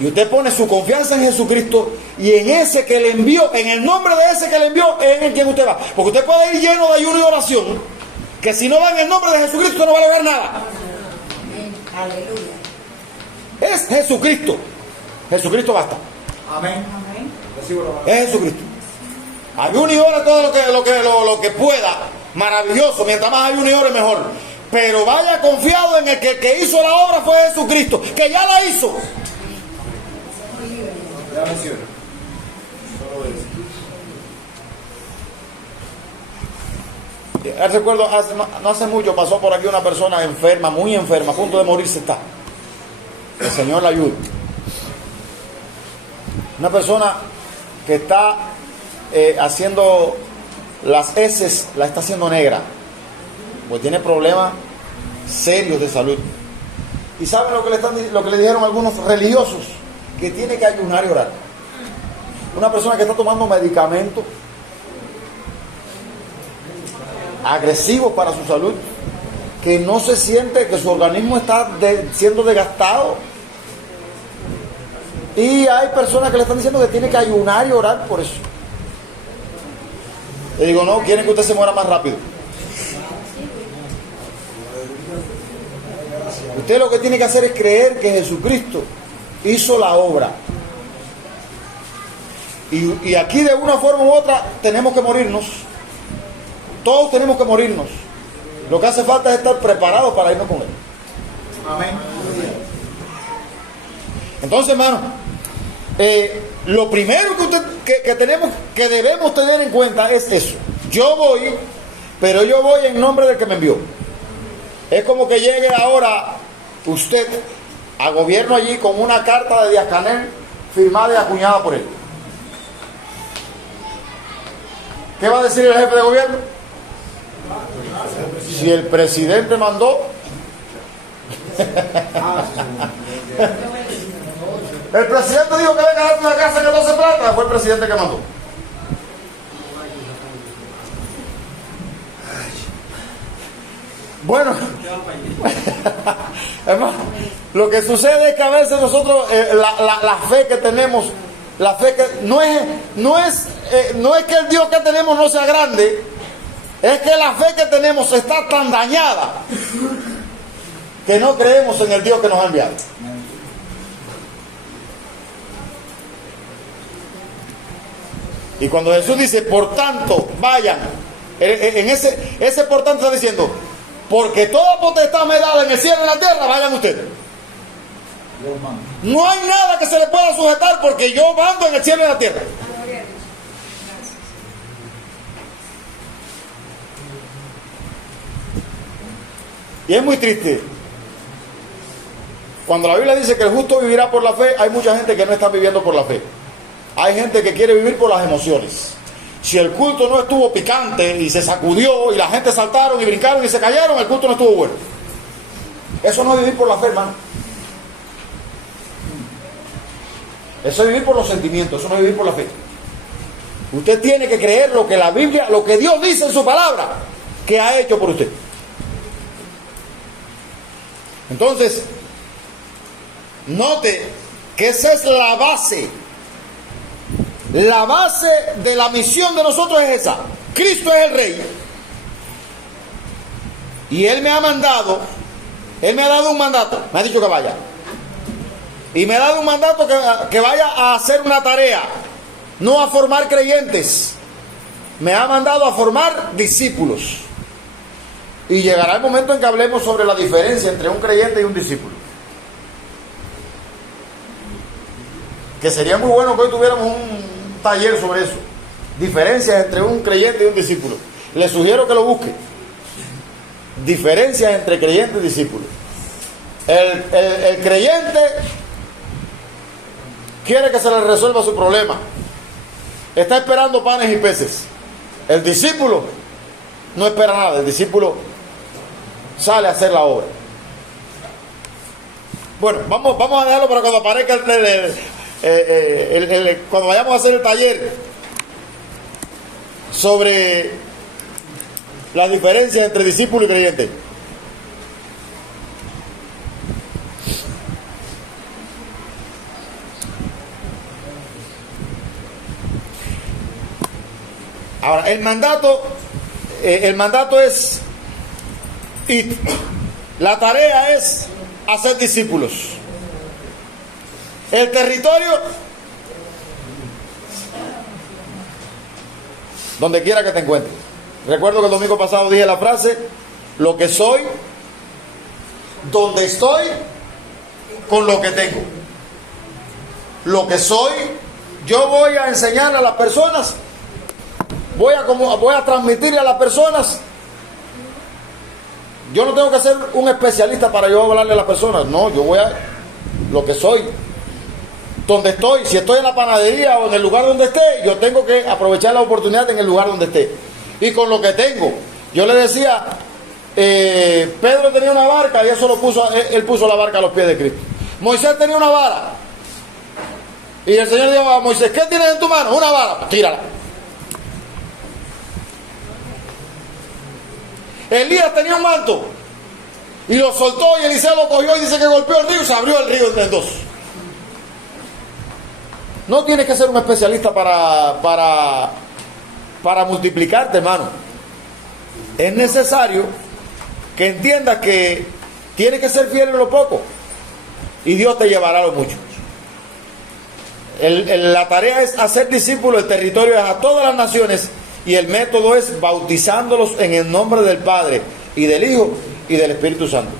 Y usted pone su confianza en Jesucristo y en ese que le envió, en el nombre de ese que le envió, es en quien usted va. Porque usted puede ir lleno de ayuno y oración, que si no va en el nombre de Jesucristo usted no va a lograr nada. Aleluya. Es Jesucristo. Jesucristo basta. Amén. Es Jesucristo. Ayuno y ore todo lo que pueda. Maravilloso. Mientras más ayuno y ore mejor. Pero vaya confiado en el que hizo la obra fue Jesucristo, que ya la hizo. Recuerdo, no hace mucho pasó por aquí una persona enferma, muy enferma, a punto de morirse está. El Señor la ayude. Una persona que está haciendo las heces, la está haciendo negra, pues tiene problemas serios de salud. ¿Y saben lo que le dijeron algunos religiosos? Que tiene que ayunar y orar. Una persona que está tomando medicamentos agresivos para su salud, que no se siente, que su organismo está siendo desgastado. Y hay personas que le están diciendo que tiene que ayunar y orar por eso. Le digo, no, quieren que usted se muera más rápido. Usted lo que tiene que hacer es creer que Jesucristo hizo la obra. Y aquí de una forma u otra tenemos que morirnos. Todos tenemos que morirnos. Lo que hace falta es estar preparados para irnos con Él. Amén. Entonces, hermano, lo primero que debemos tener en cuenta es eso. Yo voy, pero yo voy en nombre del que me envió. Es como que llegue ahora usted a gobierno allí con una carta de Díaz-Canel firmada y acuñada por él. ¿Qué va a decir el jefe de gobierno? Si el presidente mandó. El presidente dijo que venga a darte una casa que no se plata, fue el presidente que mandó. Bueno, hermano, lo que sucede es que a veces nosotros, la fe que tenemos, la fe que no es que el Dios que tenemos no sea grande, es que la fe que tenemos está tan dañada que no creemos en el Dios que nos ha enviado. Y cuando Jesús dice, por tanto, vayan, en ese por tanto está diciendo, porque toda potestad me da en el cielo y en la tierra, vayan ustedes. No hay nada que se le pueda sujetar porque yo mando en el cielo y en la tierra. Y es muy triste. Cuando la Biblia dice que el justo vivirá por la fe, hay mucha gente que no está viviendo por la fe. Hay gente que quiere vivir por las emociones. Si el culto no estuvo picante y se sacudió y la gente saltaron y brincaron y se cayeron, el culto no estuvo bueno. Eso no es vivir por la fe, hermano. Eso es vivir por los sentimientos, eso no es vivir por la fe. Usted tiene que creer lo que la Biblia, lo que Dios dice en su palabra, que ha hecho por usted. Entonces, note que esa es la base. La base de la misión de nosotros es esa. Cristo es el Rey. Y Él me ha mandado, Él me ha dado un mandato, me ha dicho que vaya. Y me ha dado un mandato que vaya a hacer una tarea, no a formar creyentes. Me ha mandado a formar discípulos. Y llegará el momento en que hablemos sobre la diferencia entre un creyente y un discípulo. Que sería muy bueno que hoy tuviéramos un taller sobre eso. Diferencias entre un creyente y un discípulo. Les sugiero que lo busquen. Diferencias entre creyente y discípulo. El creyente quiere que se le resuelva su problema. Está esperando panes y peces. El discípulo no espera nada. El discípulo sale a hacer la obra. Bueno, vamos a dejarlo para cuando aparezca cuando vayamos a hacer el taller sobre la diferencia entre discípulo y creyente. Ahora, el mandato es id. La tarea es hacer discípulos. El territorio, donde quiera que te encuentres. Recuerdo que el domingo pasado dije la frase, lo que soy, donde estoy, con lo que tengo. Lo que soy, yo voy a enseñarle a las personas, voy a transmitirle a las personas. Yo no tengo que ser un especialista para yo hablarle a las personas, no, yo voy a lo que soy. Donde estoy, si estoy en la panadería o en el lugar donde esté, yo tengo que aprovechar la oportunidad en el lugar donde esté. Y con lo que tengo, yo le decía, Pedro tenía una barca y él puso la barca a los pies de Cristo. Moisés tenía una vara. Y el Señor dijo a Moisés, ¿qué tienes en tu mano? Una vara, pues tírala. Elías tenía un manto y lo soltó y Eliseo lo cogió y dice que golpeó el río y se abrió el río en dos. No tienes que ser un especialista para multiplicarte, hermano. Es necesario que entiendas que tienes que ser fiel en lo poco y Dios te llevará a lo mucho. La tarea es hacer discípulos, el territorio es a todas las naciones y el método es bautizándolos en el nombre del Padre y del Hijo y del Espíritu Santo.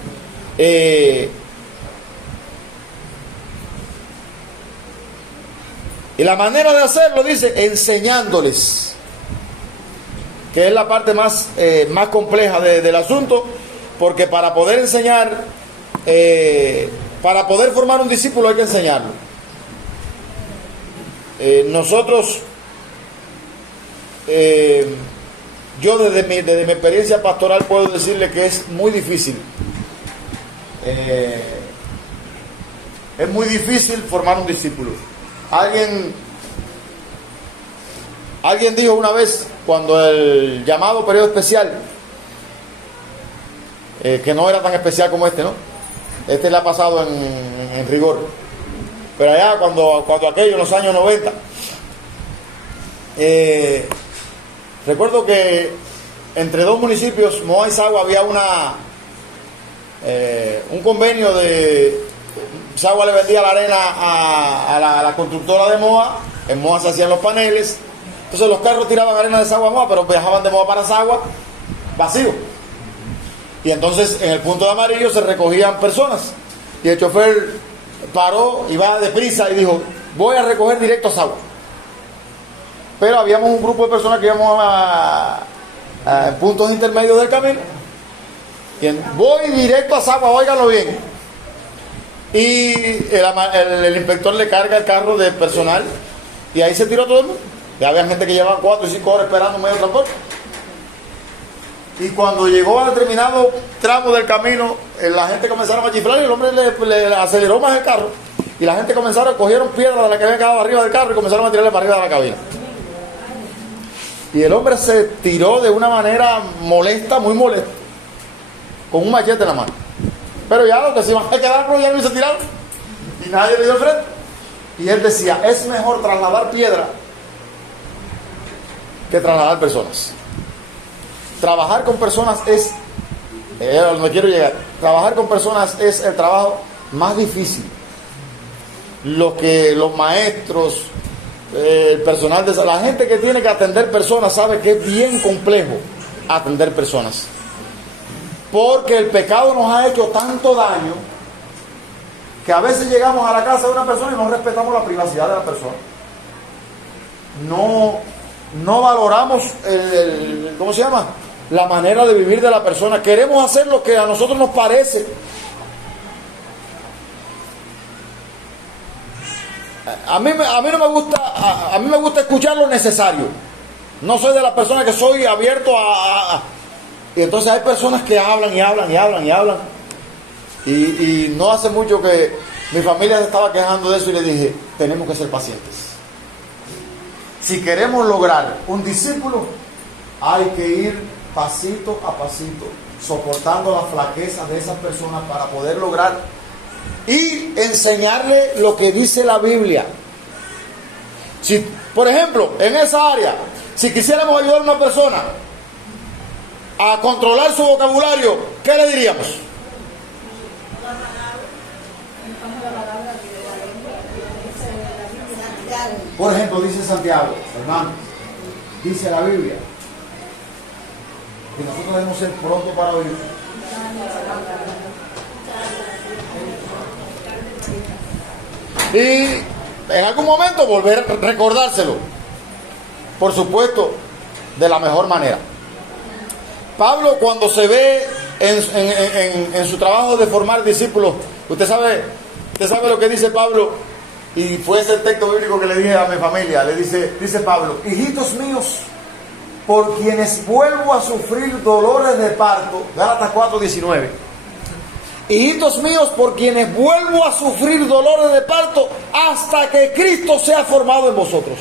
Y la manera de hacerlo, dice, enseñándoles, que es la parte más compleja del asunto, porque para poder enseñar para poder formar un discípulo hay que enseñarlo. Nosotros, yo desde mi experiencia pastoral puedo decirle que es muy difícil. Es muy difícil formar un discípulo. Alguien dijo una vez, cuando el llamado periodo especial, que no era tan especial como este, ¿no? Este le ha pasado en rigor. Pero allá, cuando aquello, en los años 90, recuerdo que entre dos municipios, Moa y Sagua, había un convenio de... Sagua le vendía la arena a la constructora de Moa, en Moa se hacían los paneles, entonces los carros tiraban arena de Sagua a Moa, pero viajaban de Moa para Sagua vacío. Y entonces en el punto de Amarillo se recogían personas, y el chofer paró, iba deprisa y dijo: voy a recoger directo a Sagua. Pero habíamos un grupo de personas que íbamos a puntos intermedios del camino, y voy directo a Sagua, óiganlo bien. Y el inspector le carga el carro de personal, y ahí se tiró todo el mundo. Ya había gente que llevaba 4 y 5 horas esperando un medio de transporte. Y cuando llegó a determinado tramo del camino, la gente comenzaron a chiflar y el hombre le aceleró más el carro. Y la gente cogieron piedras de la que había quedado arriba del carro y comenzaron a tirarle para arriba de la cabina. Y el hombre se tiró de una manera molesta, muy molesta, con un machete en la mano. Pero ya los que se iban a quedar ya no se tiraron. Y nadie le dio frente. Y él decía: es mejor trasladar piedra que trasladar personas. Trabajar con personas es, a donde quiero llegar, trabajar con personas es el trabajo más difícil. Los maestros, el personal de la gente que tiene que atender personas sabe que es bien complejo atender personas, porque el pecado nos ha hecho tanto daño que a veces llegamos a la casa de una persona y no respetamos la privacidad de la persona. No valoramos ¿cómo se llama? La manera de vivir de la persona. Queremos hacer lo que a nosotros nos parece. A mí no me gusta, a mí me gusta escuchar lo necesario. No soy de las personas que soy abierto y entonces hay personas que hablan y hablan y hablan y hablan. Y no hace mucho que mi familia se estaba quejando de eso y le dije: tenemos que ser pacientes. Si queremos lograr un discípulo, hay que ir pasito a pasito, soportando las flaquezas de esas personas para poder lograr y enseñarle lo que dice la Biblia. Si, por ejemplo, en esa área, si quisiéramos ayudar a una persona a controlar su vocabulario, ¿qué le diríamos? Por ejemplo, dice Santiago, hermano, dice la Biblia que nosotros debemos ser pronto para oír. Y en algún momento volver a recordárselo, por supuesto, de la mejor manera. Pablo, cuando se ve en su trabajo de formar discípulos, usted sabe lo que dice Pablo, y fue ese el texto bíblico que le dije a mi familia. Le dice Pablo: hijitos míos, por quienes vuelvo a sufrir dolores de parto. Gálatas 4:19. Hijitos míos, por quienes vuelvo a sufrir dolores de parto hasta que Cristo sea formado en vosotros.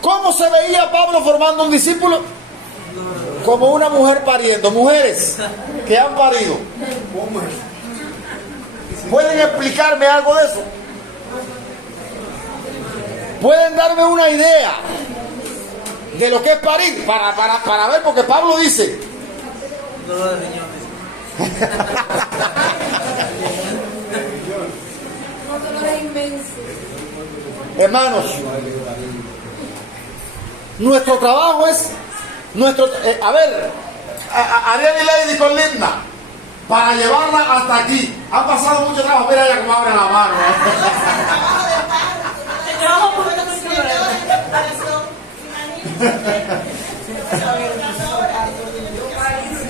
¿Cómo se veía Pablo formando un discípulo? Como una mujer pariendo. Mujeres que han parido, ¿pueden explicarme algo de eso? ¿Pueden darme una idea de lo que es parir? Para ver, porque Pablo dice: dolor de riñones. Hermanos, nuestro trabajo es Ariel y Lady con Linda, para llevarla hasta aquí. Han pasado mucho trabajo. Mira ella como abre la mano.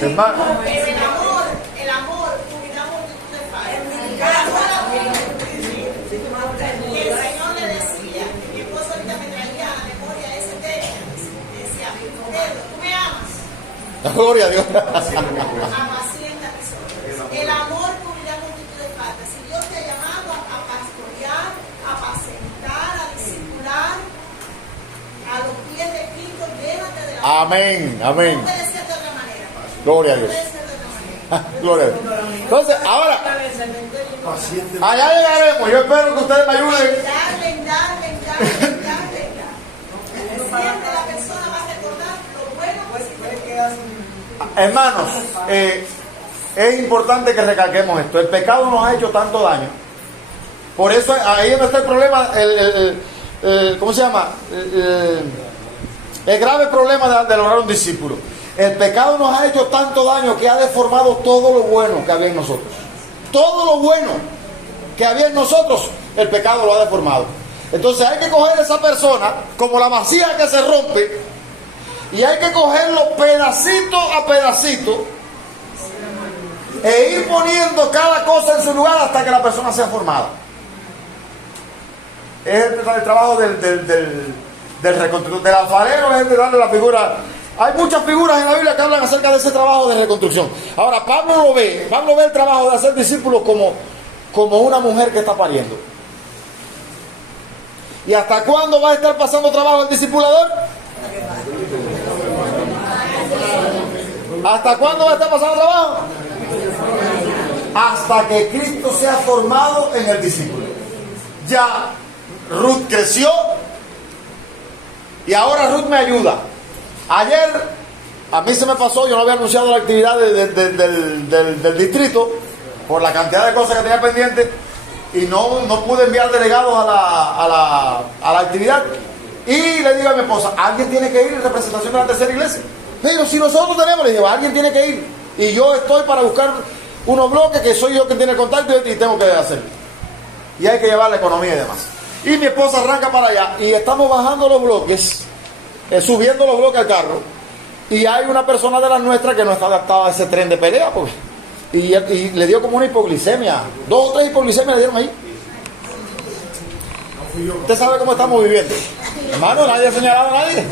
Pero el amor, Gloria a Dios. Apacienta tesoros. El amor cubrirá multitud de faltas. Si Dios te ha llamado a pastorear, a apacentar, a discipular, a los pies de Cristo, llévate de la Amén, amén. No puede ser de otra manera. Gloria a No Dios. puede ser de otra manera. Gloria a Dios. Entonces, ahora, allá llegaremos. Yo espero que ustedes me ayuden. Siempre la persona va a recordar lo bueno que hace. Hermanos, es importante que recalquemos esto. El pecado nos ha hecho tanto daño. Por eso ahí es donde está el problema, ¿cómo se llama? El grave problema de lograr un discípulo. El pecado nos ha hecho tanto daño que ha deformado todo lo bueno que había en nosotros. Todo lo bueno que había en nosotros, el pecado lo ha deformado. Entonces hay que coger a esa persona como la masía que se rompe y hay que cogerlo pedacito a pedacito e ir poniendo cada cosa en su lugar hasta que la persona sea formada. Es el trabajo del reconstructor, del alfarero, es el de darle la figura. Hay muchas figuras en la Biblia que hablan acerca de ese trabajo de reconstrucción. Ahora, Pablo ve el trabajo de hacer discípulos como una mujer que está pariendo. ¿Y hasta cuándo va a estar pasando trabajo el discipulador? ¿Hasta cuándo va a estar pasando trabajo? Hasta que Cristo sea formado en el discípulo. Ya Ruth creció y ahora Ruth me ayuda. Ayer a mí se me pasó, yo no había anunciado la actividad del distrito por la cantidad de cosas que tenía pendientes y no pude enviar delegados a la actividad. Y le digo a mi esposa, alguien tiene que ir en representación de la tercera iglesia. Pero si nosotros tenemos, le digo, alguien tiene que ir. Y yo estoy para buscar unos bloques que soy yo quien tiene el contacto y tengo que hacerlo. Y hay que llevar la economía y demás. Y mi esposa arranca para allá y estamos bajando los bloques, subiendo los bloques al carro. Y hay una persona de las nuestras que no está adaptada a ese tren de pelea, pues. Y le dio como una hipoglicemia. 2 o 3 hipoglicemias le dieron ahí. Usted sabe cómo estamos viviendo. Hermano, nadie ha señalado a nadie.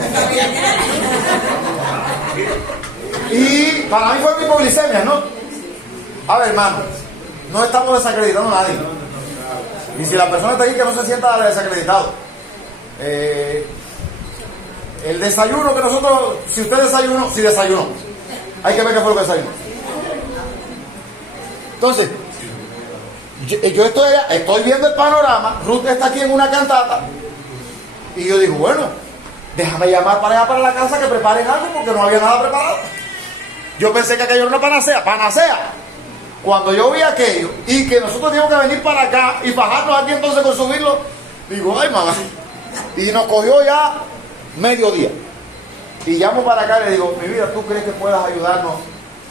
Y para mí fue mi hipoglicemia, ¿no? A ver, hermano, no estamos desacreditando a nadie. Y si la persona está aquí, que no se sienta desacreditado. El desayuno que nosotros, si usted desayunó, si desayunó, hay que ver qué fue lo que desayunó. Entonces, yo estoy viendo el panorama. Ruth está aquí en una cantata y yo digo, bueno, déjame llamar para allá para la casa que preparen algo porque no había nada preparado. Yo pensé que aquello era una panacea. Cuando yo vi aquello y que nosotros teníamos que venir para acá y bajarnos aquí entonces con subirlo, digo, ay mamá, y nos cogió ya mediodía. Y llamo para acá y le digo, mi vida, ¿tú crees que puedas ayudarnos?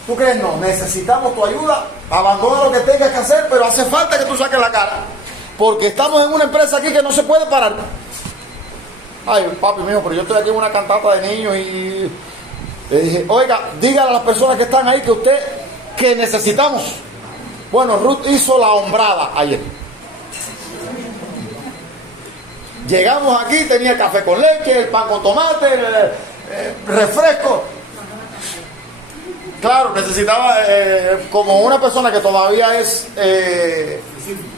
¿Tú crees? No, necesitamos tu ayuda. Abandona lo que tengas que hacer, pero hace falta que tú saques la cara, porque estamos en una empresa aquí que no se puede parar. Ay, papi mío, pero yo estoy aquí en una cantata de niños y le dije, oiga, dígale a las personas que están ahí que necesitamos. Bueno, Ruth hizo la hombrada ayer. Llegamos aquí, tenía café con leche, el pan con tomate, el refresco. Claro, necesitaba, como una persona que todavía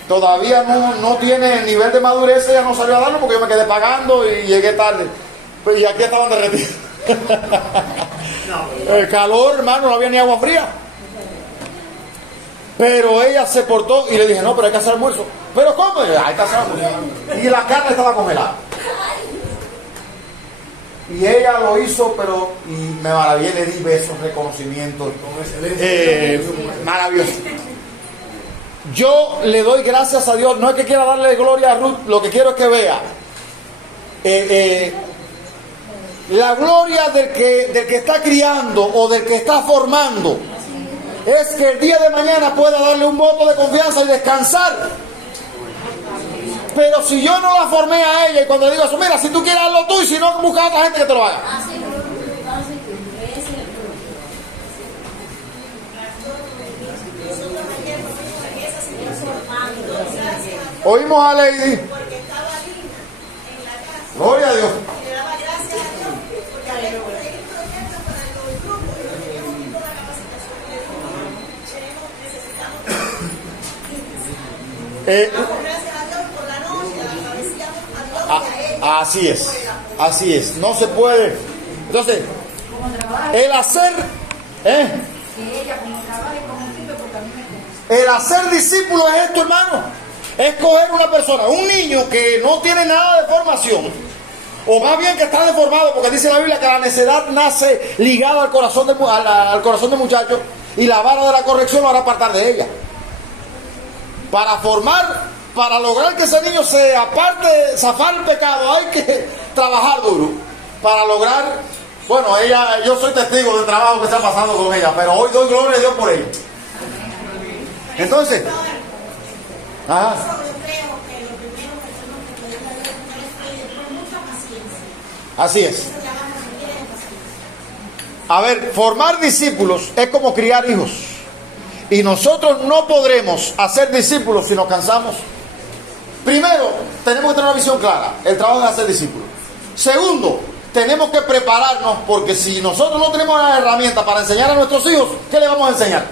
todavía no tiene el nivel de madurez, ella no salió a darlo porque yo me quedé pagando y llegué tarde. Y aquí estaban derretidos. El calor, hermano, no había ni agua fría. Pero ella se portó y le dije, no, pero hay que hacer almuerzo. ¿Pero cómo? Hay que hacer almuerzo. Y la carne estaba congelada. Y ella lo hizo, pero y me maravillé, le di besos, reconocimientos. Maravilloso. Yo le doy gracias a Dios. No es que quiera darle gloria a Ruth, lo que quiero es que vea la gloria del que está criando o del que está formando. Es que el día de mañana pueda darle un voto de confianza y descansar. Pero si yo no la formé a ella y cuando le digo eso, mira, si tú quieres hazlo tú y si no, busca a otra gente que te lo haga. Oímos a Lady. Gloria a Dios. Gracias a Dios por la noche, agradecíamos a Dios y a ella. Así es, así es, no se puede. Entonces, el hacer, el hacer discípulo es esto, hermano. Es coger una persona, un niño que no tiene nada de formación, o más bien que está deformado, porque dice la Biblia que la necedad nace ligada al corazón del muchacho, y la vara de la corrección lo hará apartar de ella. Para formar, para lograr que ese niño se aparte, zafar el pecado, hay que trabajar duro. Para lograr, bueno, yo soy testigo del trabajo que está pasando con ella, pero hoy doy gloria a Dios por ella. Entonces, ajá. Así es. A ver, formar discípulos es como criar hijos. Y nosotros no podremos hacer discípulos si nos cansamos. Primero, tenemos que tener una visión clara. El trabajo es hacer discípulos. Segundo, tenemos que prepararnos, porque si nosotros no tenemos la herramienta para enseñar a nuestros hijos, ¿qué le vamos a enseñar?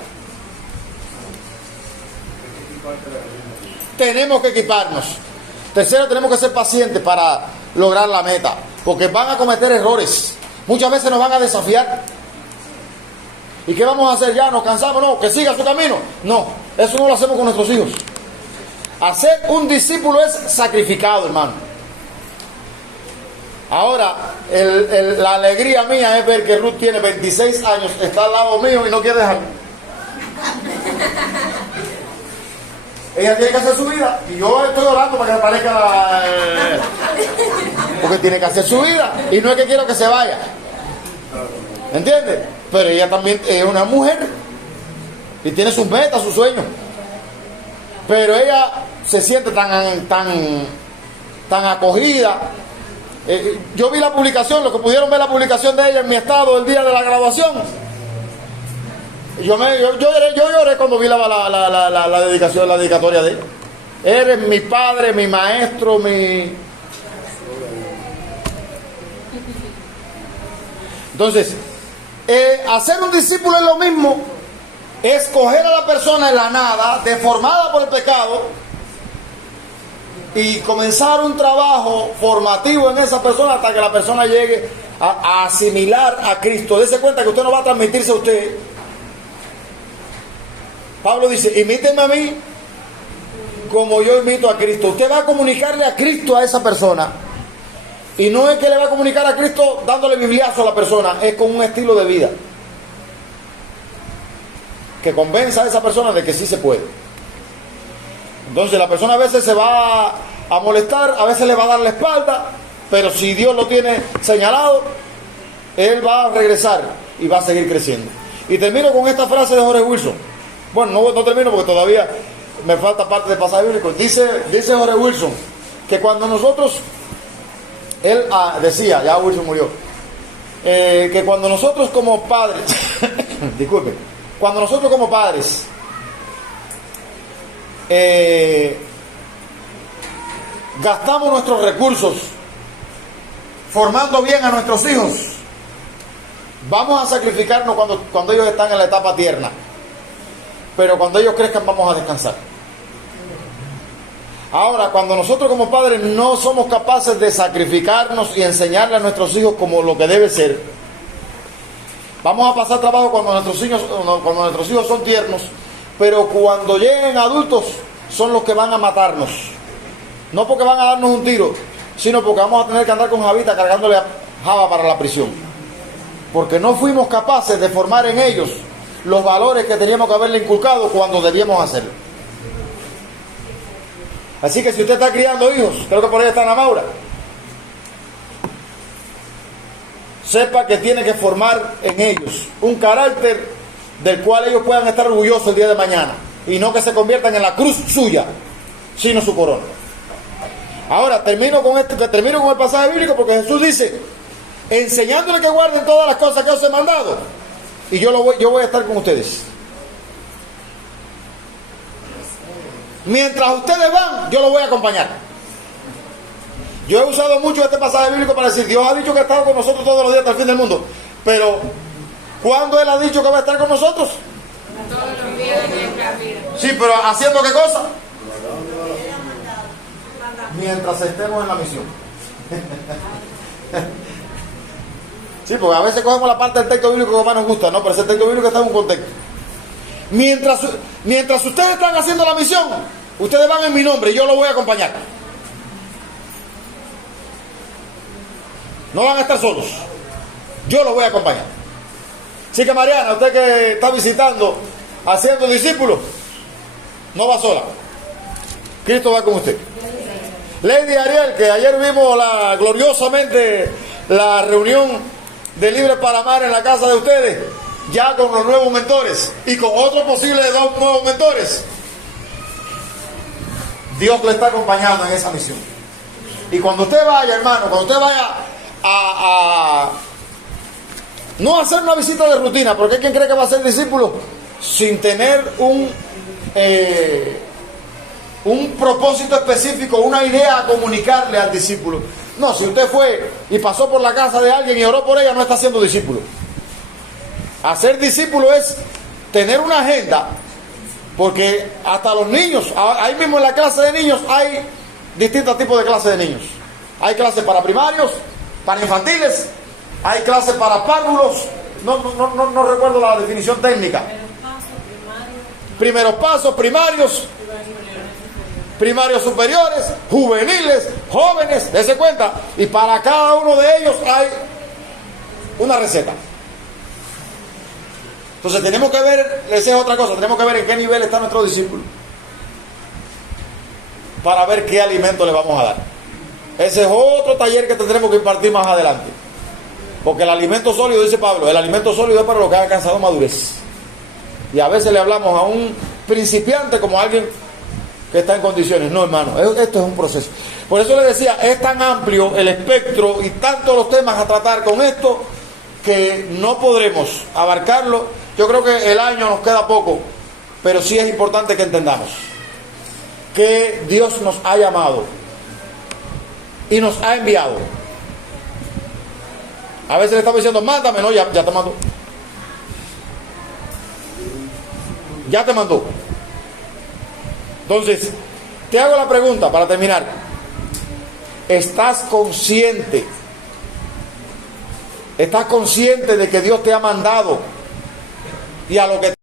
Tenemos que equiparnos. Tercero, tenemos que ser pacientes para lograr la meta, porque van a cometer errores. Muchas veces nos van a desafiar. ¿Y qué vamos a hacer ya? ¿Nos cansamos? No, que siga su camino. No, eso no lo hacemos con nuestros hijos. Hacer un discípulo es sacrificado, hermano. Ahora, la alegría mía es ver que Ruth tiene 26 años, está al lado mío y no quiere dejarme. Ella tiene que hacer su vida y yo estoy orando para que le parezca porque tiene que hacer su vida y no es que quiero que se vaya, ¿entiendes? Pero ella también es una mujer y tiene sus metas, sus sueños, pero ella se siente tan acogida. Yo vi la publicación, los que pudieron ver la publicación de ella en mi estado el día de la graduación. Yo lloré cuando vi la dedicación, la dedicatoria de él. Eres mi padre, mi maestro, mi... Entonces, hacer un discípulo es lo mismo. Escoger a la persona en la nada, deformada por el pecado, y comenzar un trabajo formativo en esa persona hasta que la persona llegue a asimilar a Cristo. Dese cuenta que usted no va a transmitirse a usted. Pablo dice, imíteme a mí como yo imito a Cristo. Usted va a comunicarle a Cristo a esa persona. Y no es que le va a comunicar a Cristo dándole bibliazo a la persona, es con un estilo de vida que convenza a esa persona de que sí se puede. Entonces la persona a veces se va a molestar, a veces le va a dar la espalda, pero si Dios lo tiene señalado, él va a regresar y va a seguir creciendo. Y termino con esta frase de Jorge Wilson. Bueno, no termino porque todavía me falta parte del pasaje bíblico. Dice Jorge Wilson que cuando nosotros, él decía, ya Wilson murió, que cuando nosotros como padres, disculpe, cuando nosotros como padres gastamos nuestros recursos formando bien a nuestros hijos, vamos a sacrificarnos cuando ellos están en la etapa tierna. Pero cuando ellos crezcan vamos a descansar. Ahora, cuando nosotros como padres no somos capaces de sacrificarnos y enseñarle a nuestros hijos como lo que debe ser, vamos a pasar trabajo cuando nuestros hijos son tiernos, pero cuando lleguen adultos son los que van a matarnos. No porque van a darnos un tiro, sino porque vamos a tener que andar con Javita cargándole a Java para la prisión. Porque no fuimos capaces de formar en ellos los valores que teníamos que haberle inculcado cuando debíamos hacerlo. Así que si usted está criando hijos, creo que por ahí está Ana Maura, sepa que tiene que formar en ellos un carácter del cual ellos puedan estar orgullosos el día de mañana y no que se conviertan en la cruz suya, sino su corona. Ahora termino con el pasaje bíblico porque Jesús dice, enseñándole que guarden todas las cosas que os he mandado, y yo voy a estar con ustedes. Mientras ustedes van, yo los voy a acompañar. Yo he usado mucho este pasaje bíblico para decir, Dios ha dicho que ha estado con nosotros todos los días hasta el fin del mundo. Pero, ¿cuándo Él ha dicho que va a estar con nosotros? Todos los días de nuestra vida. Sí, pero ¿haciendo qué cosa? mientras estemos en la misión. Sí, porque a veces cogemos la parte del texto bíblico que más nos gusta, ¿no? Pero ese texto bíblico está en un contexto. Mientras ustedes están haciendo la misión, ustedes van en mi nombre y yo los voy a acompañar. No van a estar solos. Yo los voy a acompañar. Así que Mariana, usted que está visitando, haciendo discípulos, no va sola. Cristo va con usted. Lady Ariel, que ayer vimos gloriosamente la reunión de Libre para Amar en la casa de ustedes, ya con los nuevos mentores y con otros posibles 2 nuevos mentores. Dios le está acompañando en esa misión. Y cuando usted vaya, hermano, cuando usted vaya no a hacer una visita de rutina, porque hay quien cree que va a ser discípulo sin tener un propósito específico, una idea a comunicarle al discípulo. No, si usted fue y pasó por la casa de alguien y oró por ella, no está siendo discípulo. Hacer discípulo es tener una agenda, porque hasta los niños, ahí mismo en la clase de niños hay distintos tipos de clases de niños. Hay clases para primarios, para infantiles, hay clases para párvulos, no recuerdo la definición técnica. Primeros pasos, primarios, primarios superiores, juveniles, jóvenes, dése cuenta. Y para cada uno de ellos hay una receta. Entonces tenemos que ver, les decía otra cosa, tenemos que ver en qué nivel está nuestro discípulo para ver qué alimento le vamos a dar. Ese es otro taller que tendremos que impartir más adelante. Porque el alimento sólido, dice Pablo, el alimento sólido es para los que han alcanzado madurez. Y a veces le hablamos a un principiante como a alguien que está en condiciones. No, hermano, esto es un proceso. Por eso le decía, es tan amplio el espectro y tantos los temas a tratar con esto que no podremos abarcarlo. Yo creo que el año nos queda poco, pero sí es importante que entendamos que Dios nos ha llamado y nos ha enviado. A veces le estamos diciendo, mándame, no, ya te mandó. Ya te mandó. Entonces, te hago la pregunta para terminar. ¿Estás consciente? ¿Estás consciente de que Dios te ha mandado y a lo que